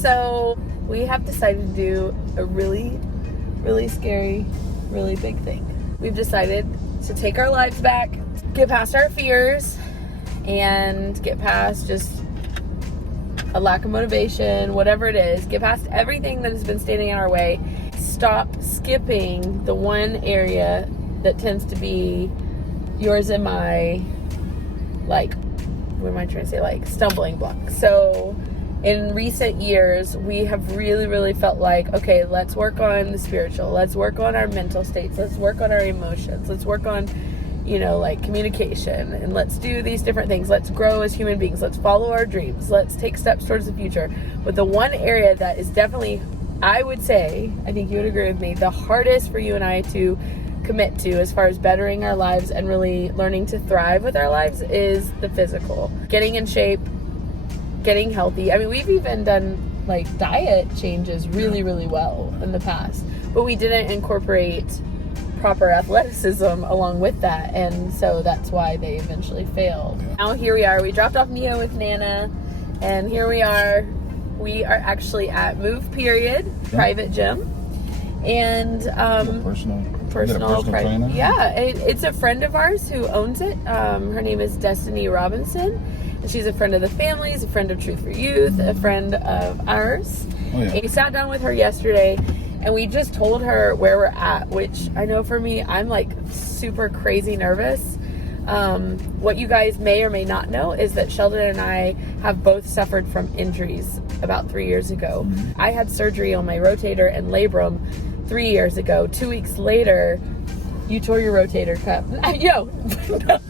So we have decided to do a really, really scary, really big thing. We've decided to take our lives back, get past our fears, and get past just a lack of motivation, whatever it is. Get past everything that has been standing in our way. Stop skipping the one area that tends to be yours and my, like, what am I trying to say? Like, stumbling block. So in recent years, we have really, really felt like, okay, let's work on the spiritual. Let's work on our mental states. Let's work on our emotions. Let's work on, you know, like communication, and let's do these different things. Let's grow as human beings. Let's follow our dreams. Let's take steps towards the future. But the one area that is definitely, I would say, I think you would agree with me, the hardest for you and I to commit to as far as bettering our lives and really learning to thrive with our lives is the physical. Getting in shape, getting healthy. I mean, we've even done like diet changes really, really well in the past, but we didn't incorporate proper athleticism along with that, and so that's why they eventually failed. Now here we are. We dropped off Neo with Nana, and here we are. We are actually at Move Period private gym, and personal trainer. Yeah, it's a friend of ours who owns it. Her name is Destiny Robinson, and she's a friend of the family, a friend of Truth for Youth, a friend of ours. And we sat down with her yesterday, and we just told her where we're at, which I know for me, I'm like super crazy nervous. What you guys may or may not know is that Sheldon and I have both suffered from injuries about 3 years ago. I had surgery on my rotator and labrum 3 years ago. 2 weeks later, you tore your rotator cuff. Yo,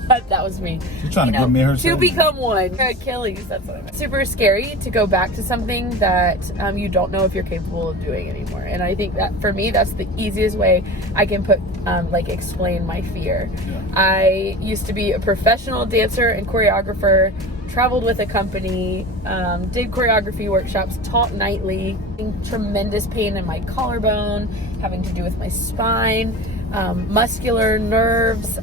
that was me. She's trying to give me her to become one. Achilles, that's what I meant. Super scary to go back to something that you don't know if you're capable of doing anymore. And I think that for me, that's the easiest way I can put, explain my fear. Yeah. I used to be a professional dancer and choreographer, traveled with a company, did choreography workshops, taught nightly, tremendous pain in my collarbone, having to do with my spine, muscular nerves.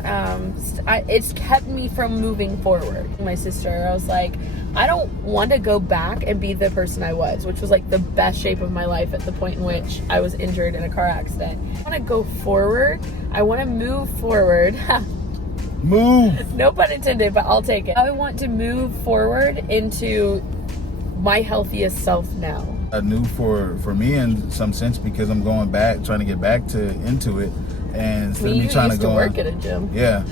It's kept me from moving forward. My sister, I was like, I don't want to go back and be the person I was, which was like the best shape of my life at the point in which I was injured in a car accident. I want to go forward. I want to move forward. Move. No pun intended, but I'll take it. I want to move forward into my healthiest self now. New for me in some sense, because I'm going back, trying to get back into it, and instead of me trying to go work at a gym. Yeah.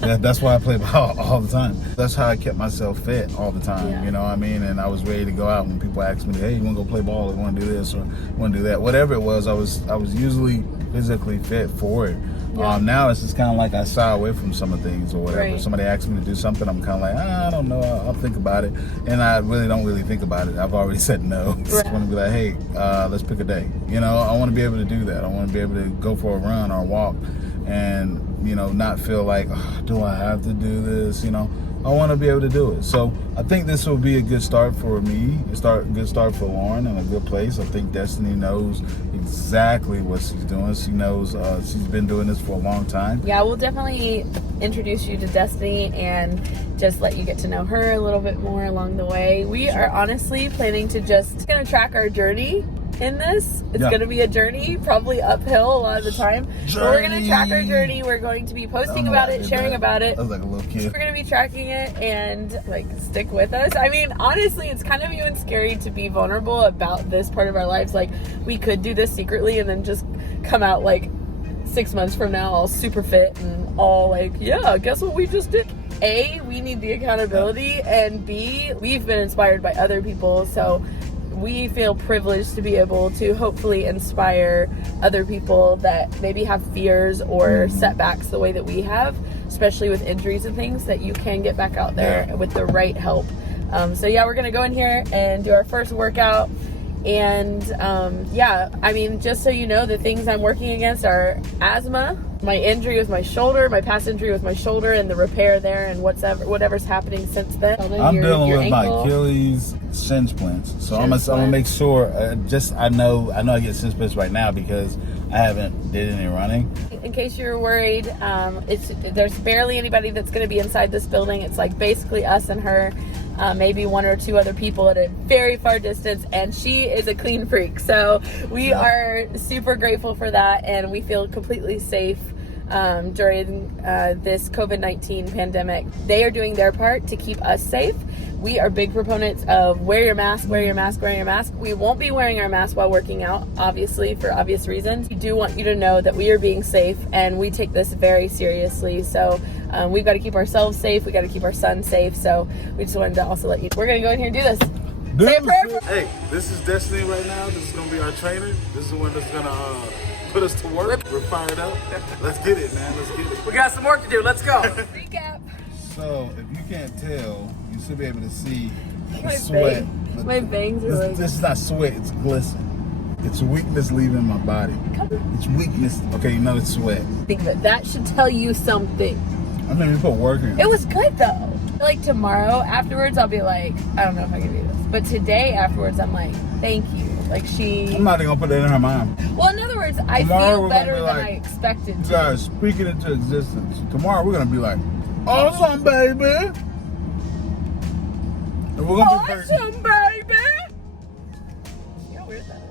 That's why I play ball all the time. That's how I kept myself fit all the time. Yeah. You know what I mean? And I was ready to go out when people asked me, "Hey, you want to go play ball? Or you want to do this or want to do that?" Whatever it was, I was usually physically fit for it. Yeah. Now it's just kind of like I shy away from some of the things or whatever. If somebody asks me to do something, I'm kind of like, I don't know, I'll think about it. And I really don't think about it. I've already said no. I just want to be like, hey, let's pick a day. You know, I want to be able to do that. I want to be able to go for a run or a walk and, you know, not feel like, oh, do I have to do this? You know, I want to be able to do it. So I think this will be a good start for me, a good start for Lauren, and a good place. I think Destiny knows exactly what she's doing. She knows she's been doing this for a long time. Yeah, we'll definitely introduce you to Destiny and just let you get to know her a little bit more along the way. We are honestly planning to just gonna track our journey in this. It's going to be a journey, probably uphill a lot of the time. But we're going to track our journey. We're going to be posting about it, sharing about it. I was like a little kid. We're going to be tracking it and like stick with us. I mean, honestly, it's kind of even scary to be vulnerable about this part of our lives. Like, we could do this secretly and then just come out like 6 months from now all super fit and all like, yeah, guess what we just did? A, we need the accountability, and B, we've been inspired by other people, so we feel privileged to be able to hopefully inspire other people that maybe have fears or setbacks the way that we have, especially with injuries and things, that you can get back out there with the right help. So yeah, we're gonna go in here and do our first workout. And I mean, just so you know, the things I'm working against are asthma, my injury with my shoulder, my past injury with my shoulder, and the repair there, and whatever's happening since then. I'm dealing with my Achilles shin splints, so I'm gonna make sure. I know I get shin splints right now because I haven't did any running. In case you're worried, there's barely anybody that's going to be inside this building. It's like basically us and her. maybe one or two other people at a very far distance, and she is a clean freak. So we are super grateful for that, and we feel completely safe during this COVID-19 pandemic. They are doing their part to keep us safe. We are big proponents of wear your mask, wear your mask, wear your mask. We won't be wearing our mask while working out, obviously, for obvious reasons. We do want you to know that we are being safe, and we take this very seriously. So we've got to keep ourselves safe. We got to keep our son safe. So we just wanted to also let you. We're gonna go in here and do this. Say a prayer for. Hey, this is Destiny right now. This is gonna be our trainer. This is the one that's gonna put us to work. We're fired up. Let's get it, man. Let's get it. We got some work to do. Let's go. Recap. So, if you can't tell, you should be able to see the My sweat. My bangs are like. This is not sweat, it's glisten. It's weakness leaving my body. It's weakness. Okay, you know it's sweat. I think that should tell you something. I mean, we put work in. It was good though. Like tomorrow afterwards, I'll be like, I don't know if I can do this. But today afterwards, I'm like, thank you. Like I'm not even gonna put that in her mind. Well, in other words, I Tomorrow feel we're better gonna than be like, I expected You to. guys, speak it into existence. Tomorrow we're gonna be like, awesome, baby. And we're gonna be Awesome, baby. You know how weird that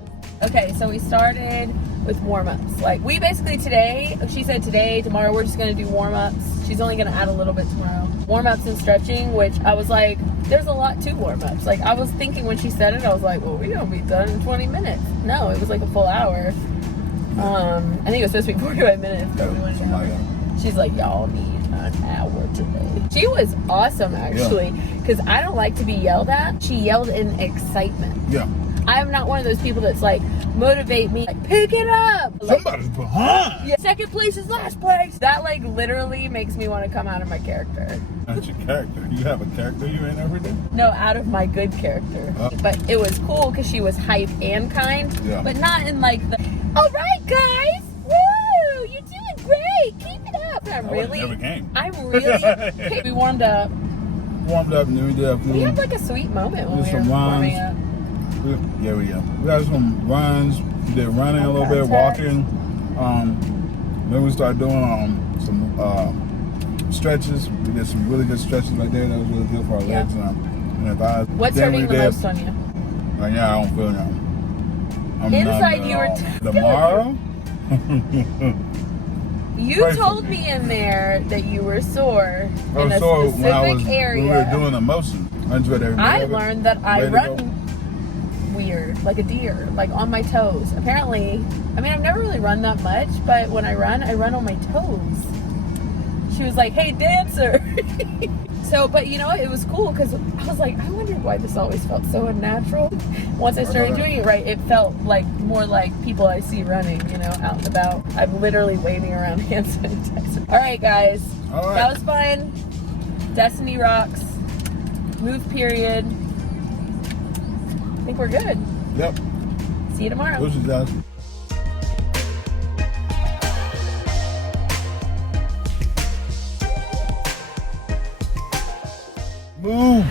is. Okay, so we started with warm-ups. Like we basically today, she said today, tomorrow we're just gonna do warm-ups. She's only gonna add a little bit tomorrow. Warm-ups and stretching, which I was like, there's a lot to warm-ups. Like I was thinking when she said it, I was like, well, we're gonna be done in 20 minutes. No, it was like a full hour. I think it was supposed to be 45 minutes, but we went an hour. She's like, y'all need an hour today. She was awesome actually, because I don't like to be yelled at. She yelled in excitement. Yeah. I am not one of those people that's like, motivate me, like, pick it up. Like, Somebody's behind. yeah, second place is last place. That like literally makes me want to come out of my character. That's your character. You have a character you in every day? No, out of my good character. But it was cool because she was hype and kind, but not in like the, all right guys, woo, you're doing great, keep it up. And we warmed up. Warmed up and then we did a few. We had like a sweet moment when we were some warming runs. up. Yeah, we had some runs. We did running a little bit, walking. Then we started doing some stretches. We did some really good stretches right there. That was really good for our legs and our thighs. What's then hurting the most on you? Right now, I don't feel now. Inside you were tomorrow. You told me in there that you were sore in a specific area. When we were doing the motion. I learned that I run weird, like a deer, like on my toes. Apparently, I mean, I've never really run that much, but when I run on my toes. She was like, hey, dancer. So, but you know what? It was cool because I was like, I wondered why this always felt so unnatural. Once I started doing it right, it felt like more like people I see running, you know, out and about. I'm literally waving around hand sanitizer. All right, guys. All right. That was fun. Destiny rocks. Move period. I think we're good. Yep. See you tomorrow. Those are guys. Move.